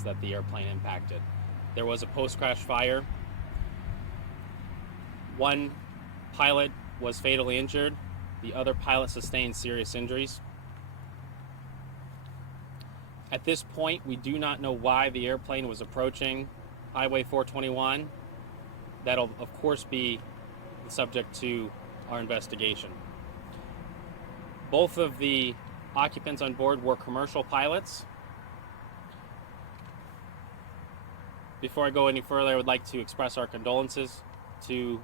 pilots that the airplane impacted. There was a post-crash fire. One pilot was fatally injured. The other pilot sustained serious injuries. At this point, we do not know why the airplane was approaching Highway 421. That'll, of course, be subject to our investigation. Both of the occupants on board were commercial pilots. Before I go any further, I would like to express our condolences to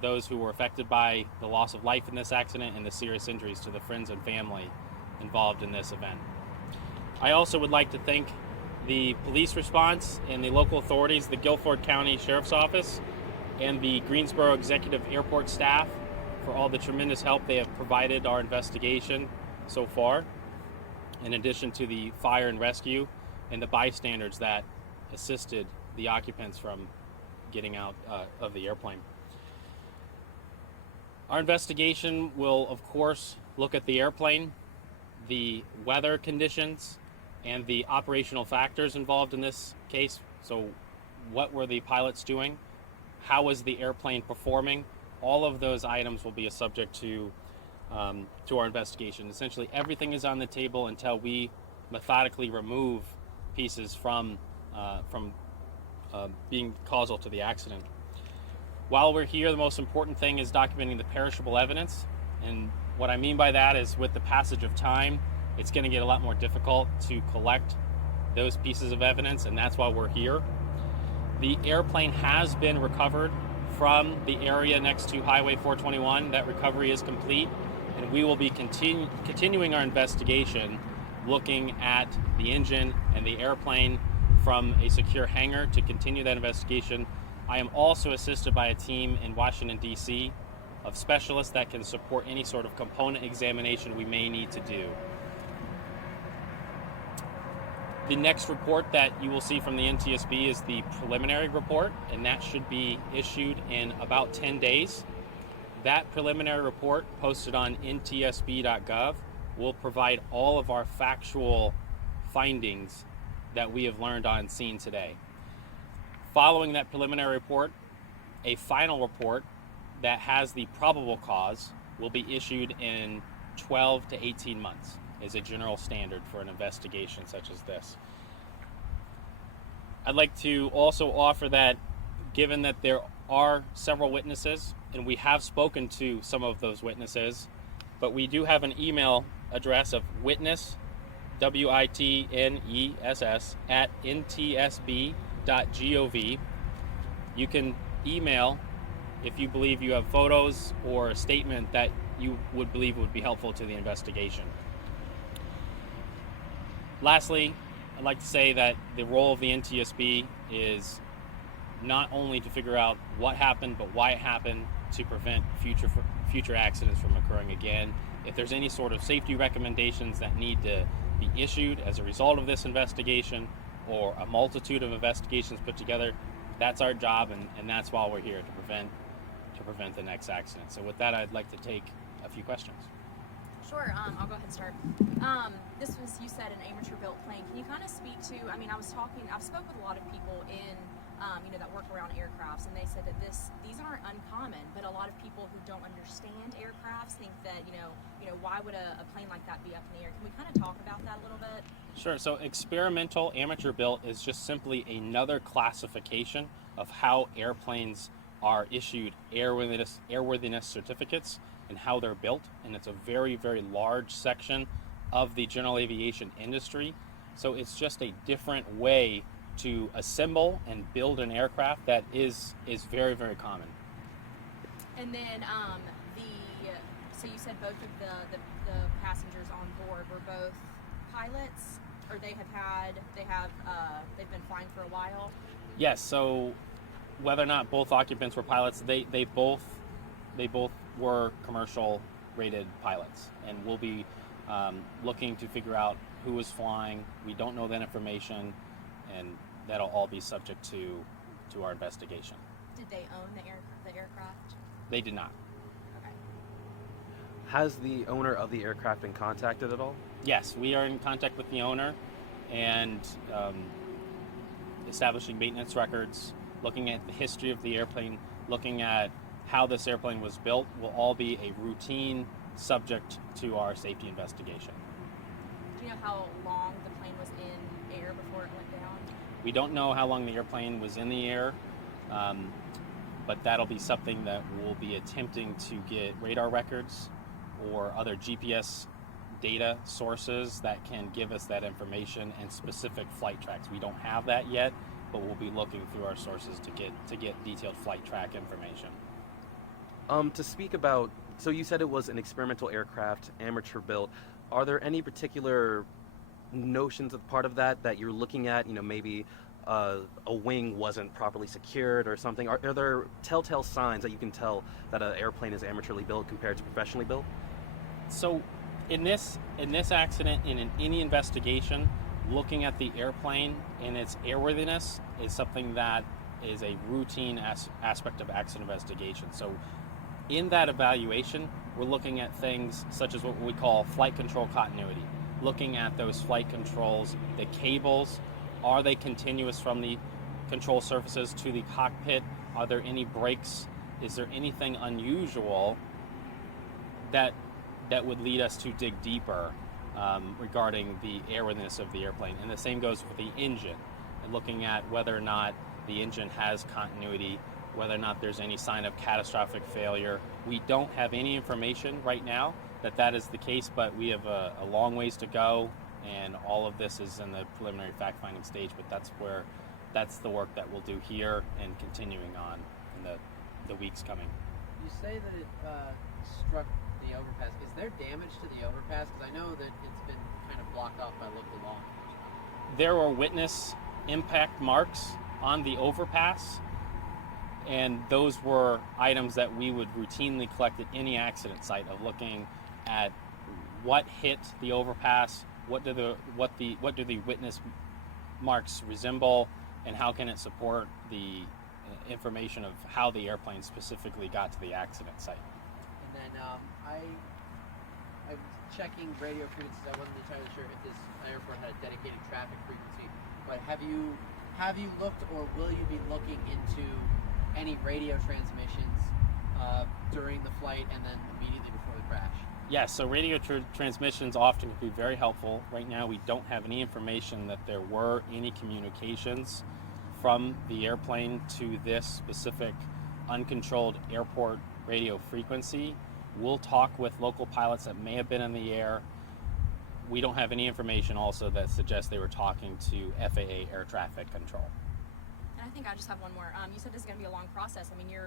those who were affected by the loss of life in this accident and the serious injuries to the friends and family involved in this event. I also would like to thank the police response and the local authorities, the Guilford County Sheriff's Office, and the Greensboro Executive Airport staff for all the tremendous help they have provided our investigation so far, in addition to the fire and rescue and the bystanders that assisted the occupants from getting out of the airplane. Our investigation will, of course, look at the airplane, the weather conditions, and the operational factors involved in this case. So what were the pilots doing? How was the airplane performing? All of those items will be a subject to our investigation. Essentially, everything is on the table until we methodically remove pieces from being causal to the accident. While we're here, the most important thing is documenting the perishable evidence. And what I mean by that is, with the passage of time, it's going to get a lot more difficult to collect those pieces of evidence, and that's why we're here. The airplane has been recovered from the area next to Highway 421. That recovery is complete, and we will be continuing our investigation, looking at the engine and the airplane from a secure hangar to continue that investigation. I am also assisted by a team in Washington, D.C. of specialists that can support any sort of component examination we may need to do. The next report that you will see from the NTSB is the preliminary report, and that should be issued in about 10 days. That preliminary report, posted on ntsb.gov, will provide all of our factual findings that we have learned on scene today. Following that preliminary report, a final report that has the probable cause will be issued in 12 to 18 months. Is a general standard for an investigation such as this. I'd like to also offer that, given that there are several witnesses, and we have spoken to some of those witnesses, but we do have an email address of witness, WITNESS, at ntsb.gov. You can email if you believe you have photos or a statement that you would believe would be helpful to the investigation. Lastly, I'd like to say that the role of the NTSB is not only to figure out what happened, but why it happened, to prevent future accidents from occurring again. If there's any sort of safety recommendations that need to be issued as a result of this investigation, or a multitude of investigations put together, that's our job, and that's why we're here, to prevent the next accident. So with that, I'd like to take a few questions. Sure, I'll go ahead and start. This was, you said, an amateur built plane. Can you kind of speak to, I've spoke with a lot of people in, that work around aircrafts, and they said that these aren't uncommon, but a lot of people who don't understand aircrafts think that, why would a plane like that be up in the air? Can we kind of talk about that a little bit? Sure. So experimental amateur built is just simply another classification of how airplanes are issued airworthiness certificates and how they're built, and it's a very, very large section of the general aviation industry. So it's just a different way to assemble and build an aircraft that is very, very common. And then so you said both of the passengers on board were both pilots, or they've been flying for a while? Yes. So whether or not both occupants were pilots, they both were commercial rated pilots, and we'll be looking to figure out who was flying. We don't know that information, and that'll all be subject to our investigation. Did they own the aircraft? They did not. Okay. Has the owner of the aircraft been contacted at all? Yes, we are in contact with the owner, and establishing maintenance records, looking at the history of the airplane, looking at how this airplane was built will all be a routine subject to our safety investigation. Do you know how long the plane was in air before it went down? We don't know how long the airplane was in the air, but that'll be something that we'll be attempting to get radar records or other GPS data sources that can give us that information and specific flight tracks. We don't have that yet, but we'll be looking through our sources to get detailed flight track information. To speak about, so you said it was an experimental aircraft, amateur built. Are there any particular notions of part of that you're looking at? Maybe a wing wasn't properly secured or something. Are there telltale signs that you can tell that an airplane is amateurly built compared to professionally built? So in this accident, in any investigation, looking at the airplane and its airworthiness is something that is a routine aspect of accident investigation. So in that evaluation, we're looking at things such as what we call flight control continuity. Looking at those flight controls, the cables, are they continuous from the control surfaces to the cockpit? Are there any breaks? Is there anything unusual that would lead us to dig deeper regarding the airworthiness of the airplane? And the same goes with the engine, and looking at whether or not the engine has continuity, whether or not there's any sign of catastrophic failure. We don't have any information right now that is the case, but we have a long ways to go, and all of this is in the preliminary fact-finding stage, but that's the work that we'll do here and continuing on in the weeks coming. You say that it struck the overpass. Is there damage to the overpass? Because I know that it's been kind of blocked off by local law enforcement. There were witness impact marks on the overpass, and those were items that we would routinely collect at any accident site, of looking at what hit the overpass, what do the witness marks resemble, and how can it support the information of how the airplane specifically got to the accident site. And then I was checking radio frequencies. I wasn't entirely sure if this airport had a dedicated traffic frequency, but have you looked, or will you be looking into any radio transmissions during the flight and then immediately before the crash? Yes, so radio transmissions often can be very helpful. Right now we don't have any information that there were any communications from the airplane to this specific uncontrolled airport radio frequency. We'll talk with local pilots that may have been in the air. We don't have any information also that suggests they were talking to FAA air traffic control. And I think I just have one more. You said this is going to be a long process. I mean, you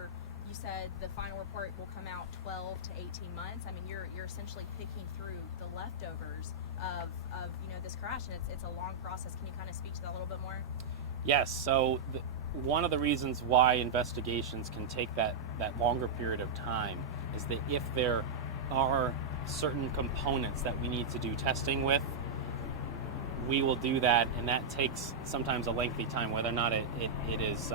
said the final report will come out 12 to 18 months. I mean, you're essentially picking through the leftovers of this crash, and it's a long process. Can you kind of speak to that a little bit more? Yes. So one of the reasons why investigations can take that longer period of time is that if there are certain components that we need to do testing with, we will do that, and that takes sometimes a lengthy time, whether or not it is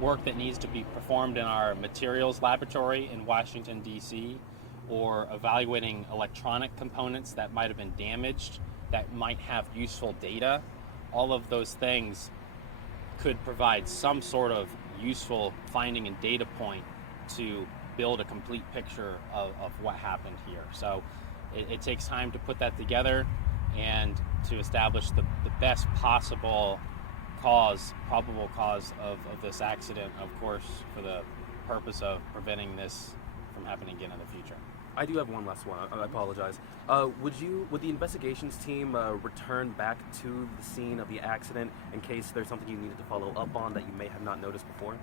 work that needs to be performed in our materials laboratory in Washington, D.C., or evaluating electronic components that might have been damaged, that might have useful data. All of those things could provide some sort of useful finding and data point to build a complete picture of what happened here. So it takes time to put that together and to establish the best possible probable cause of this accident, of course, for the purpose of preventing this from happening again in the future. I do have one last one. I apologize. Would the investigations team return back to the scene of the accident in case there's something you needed to follow up on that you may have not noticed before?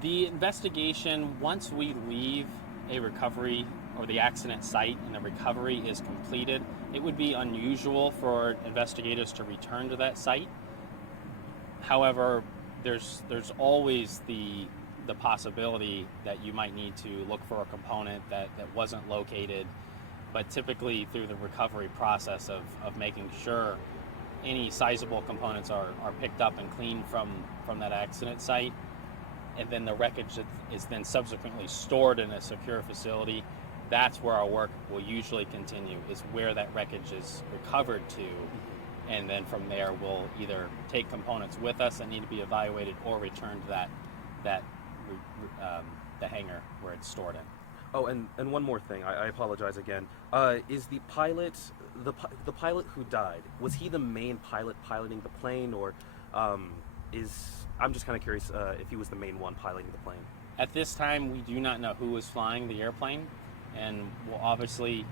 The investigation, once we leave a recovery or the accident site and the recovery is completed, it would be unusual for investigators to return to that site. However, there's always the possibility that you might need to look for a component that wasn't located, but typically through the recovery process of making sure any sizable components are picked up and cleaned from that accident site, and then the wreckage is then subsequently stored in a secure facility. That's where our work will usually continue, is where that wreckage is recovered to, and then from there we'll either take components with us that need to be evaluated or return to the hangar where it's stored in. Oh, and one more thing. I apologize again. Is the pilot the pilot who died? Was he the main pilot piloting the plane, or I'm just kind of curious if he was the main one piloting the plane. At this time, we do not know who was flying the airplane, and we'll obviously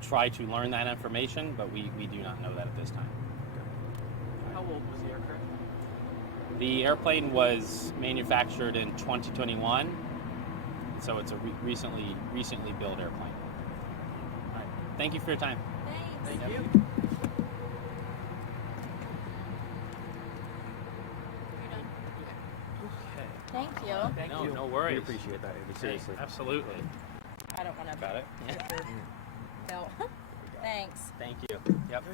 try to learn that information, but we do not know that at this time. How old was the aircraft? The airplane was manufactured in 2021, so it's a recently built airplane. All right. Thank you for your time. Thanks. Thank Yep. you. You're done. Okay. Thank you. Thank No, you. no worries. We appreciate that, Andy. Seriously. Absolutely. I don't want to. Got it. Belt. Thanks. Thank you. Yep.